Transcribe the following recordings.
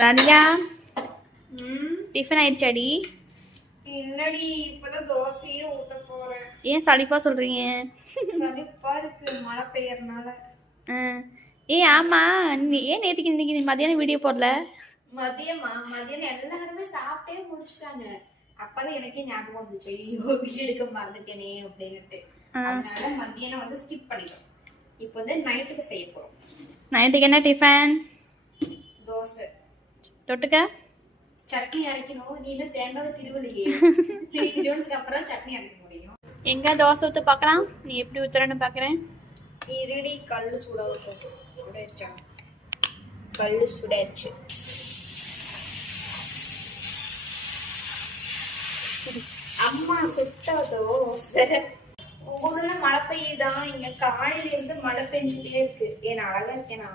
ராணியா டிஃபன் ஆயிடுச்சாடி? இல்லடி, இப்பதான் தோசையே ஊத்த போறேன். ஏன் சலிப்பா சொல்றீங்க? சலிப்பா இருக்கு மழை பெய்யறனால. ஆமா, நீ ஏன் நேத்துக்கு இன்னைக்கு நீ மதியானம் வீடியோ போடல? மதியானம் எல்லாருமே சாப்பிட்டே முடிச்சுட்டாங்க. அப்பதான் எனக்கே ஞாபகம் வந்துச்சு, ஐயோ வீடுக்கு மறந்துட்டேனே அப்படின்னுட்டு. அதனால மதியானம் வந்து ஸ்கிப் பண்ணிட்டோம். இப்போ வந்து நைட்டுக்கு செய்ய போறோம். நைட்டுக்கு என்ன டிஃபன்? தோசை. தொட்டுக்க சட்னி அரைக்கணும். நீ இன்னும் தேங்காய் திருவள்ளியே திருவள்ளுக்கு அப்புறம் சட்னி அரைக்க முடியும். எங்க தோசை ஊற்ற பார்க்கலாம், நீ எப்படி ஊத்துறன்னு பார்க்குறேன். இருடி, கல் சுடாயிருச்சா? கல் சுடாயிருச்சு. அம்மா சுட்ட தோசை. ஊர்ல மழை பெய்யுதான், இங்க காலையில இருந்து மழை பெஞ்சுட்டே இருக்கு. ஏன் அழகா இருக்கேனா?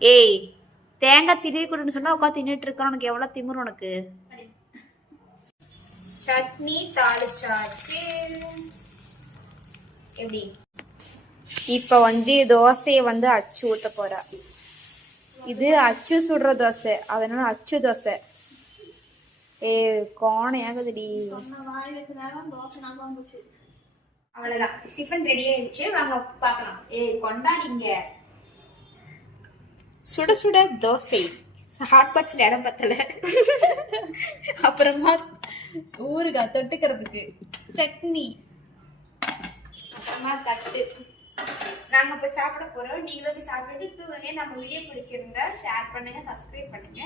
ஏய், தேங்காய் திருவி கொடுன்னு சொன்னா உட்காந்து தின்னுட்டு இருக்க. உனக்கு எவ்வளவு திமிரு உனக்கு? சட்னி தாளிச்சாச்சு. எப்படி? இப்ப வந்து தோசையை வந்து அச்சு ஊத்த போறா. இது அச்சு சுடுற தோசை, அதனால அச்சு தோசை. கோணையாகுதுடி. அவ்வளவுதான், டிஃபன் ரெடி ஆயிடுச்சு. வாங்க பாக்கலாம். கொண்டாடிங்க. சுட சுட தோசை. ஹாட் பாக்ஸ்ல இடம் பத்தல. அப்புறமா ஊறுகாய் தொட்டுக்கிறதுக்கு, சட்னி, அப்புறமா தட்டு. நாங்க போய் சாப்பிட போறோம். நீங்களும் போய் சாப்பிட்டு தூங்குங்க. நம்ம வீடியோ பிடிச்சிருந்தா ஷேர் பண்ணுங்க, சப்ஸ்கிரைப் பண்ணுங்க,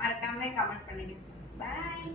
மறக்காம கமெண்ட் பண்ணுங்க. பாய்.